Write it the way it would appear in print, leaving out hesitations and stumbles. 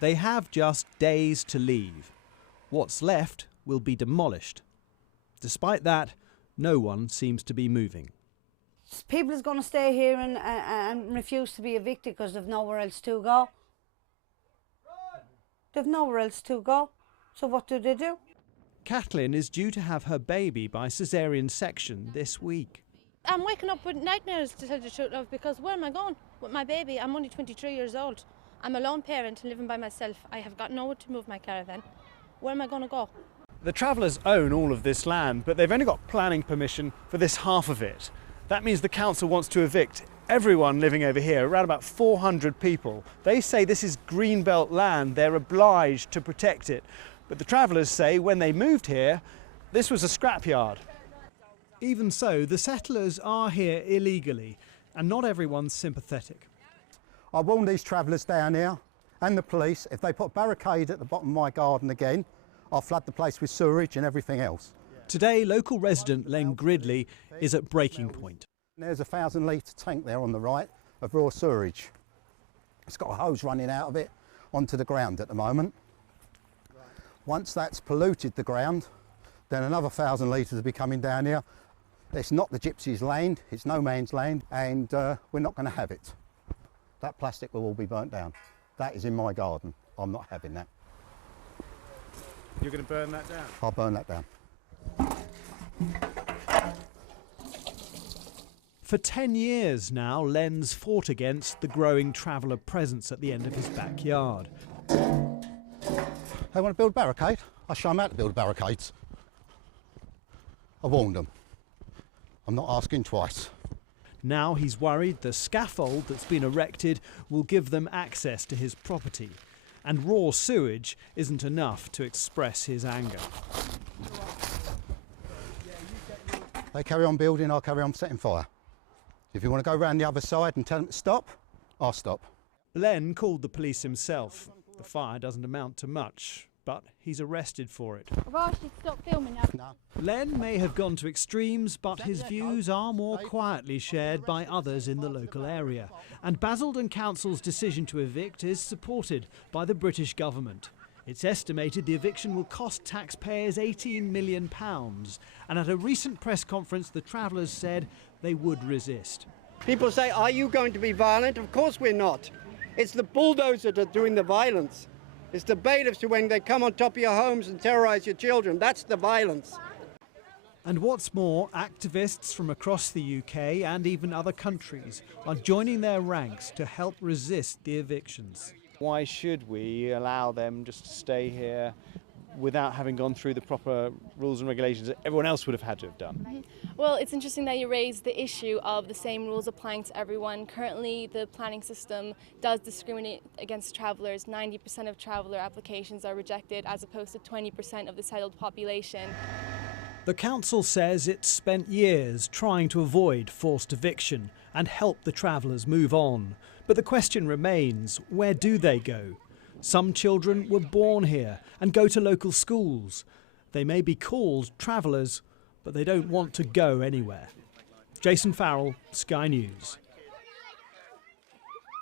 They have just days to leave. What's left will be demolished. Despite that, no one seems to be moving. People is going to stay here and refuse to be evicted because they've nowhere else to go. They've nowhere else to go. So what do they do? Kathleen is due to have her baby by caesarean section this week. I'm waking up with nightmares, to tell the truth, because where am I going with my baby? I'm only 23 years old. I'm a lone parent living by myself. I have got nowhere to move my caravan. Where am I going to go? The Travellers own all of this land, but they've only got planning permission for this half of it. That means the council wants to evict everyone living over here, around about 400 people. They say this is greenbelt land, they're obliged to protect it. But the Travellers say when they moved here, this was a scrapyard. Even so, the settlers are here illegally, and not everyone's sympathetic. I warned these travellers down here and the police, if they put a barricade at the bottom of my garden again, I'll flood the place with sewerage and everything else. Today, local resident Len Gridley is at breaking point. There's a 1,000 litre tank there on the right of raw sewerage. It's got a hose running out of it onto the ground at the moment. Once that's polluted the ground, then another 1,000 litres will be coming down here. It's not the Gypsy's land, it's no man's land, and we're not going to have it. That plastic will all be burnt down. That is in my garden. I'm not having that. You're going to burn that down? I'll burn that down. For 10 years now, Len's fought against the growing traveller presence at the end of his backyard. They want to build a barricade? I'll show them how to build barricades. I warned them. I'm not asking twice. Now he's worried the scaffold that's been erected will give them access to his property, and raw sewage isn't enough to express his anger. They carry on building, I'll carry on setting fire. If you want to go round the other side and tell them to stop, I'll stop. Len called the police himself. The fire doesn't amount to much, but he's arrested for it. I've asked you to stop filming now. No. Len may have gone to extremes, but his views are more quietly shared by others in the local area. And Basildon Council's decision to evict is supported by the British government. It's estimated the eviction will cost taxpayers £18 million. And at a recent press conference, the Travellers said they would resist. People say, are you going to be violent? Of course we're not. It's the bulldozers that are doing the violence. It's the bailiffs when they come on top of your homes and terrorise your children. That's the violence. And what's more, activists from across the UK and even other countries are joining their ranks to help resist the evictions. Why should we allow them just to stay here without having gone through the proper rules and regulations that everyone else would have had to have done? Well, it's interesting that you raised the issue of the same rules applying to everyone. Currently, the planning system does discriminate against travellers. 90% of traveller applications are rejected, as opposed to 20% of the settled population. The council says it's spent years trying to avoid forced eviction and help the travellers move on. But the question remains, where do they go? Some children were born here and go to local schools. They may be called travellers, but they don't want to go anywhere. Jason Farrell, Sky News.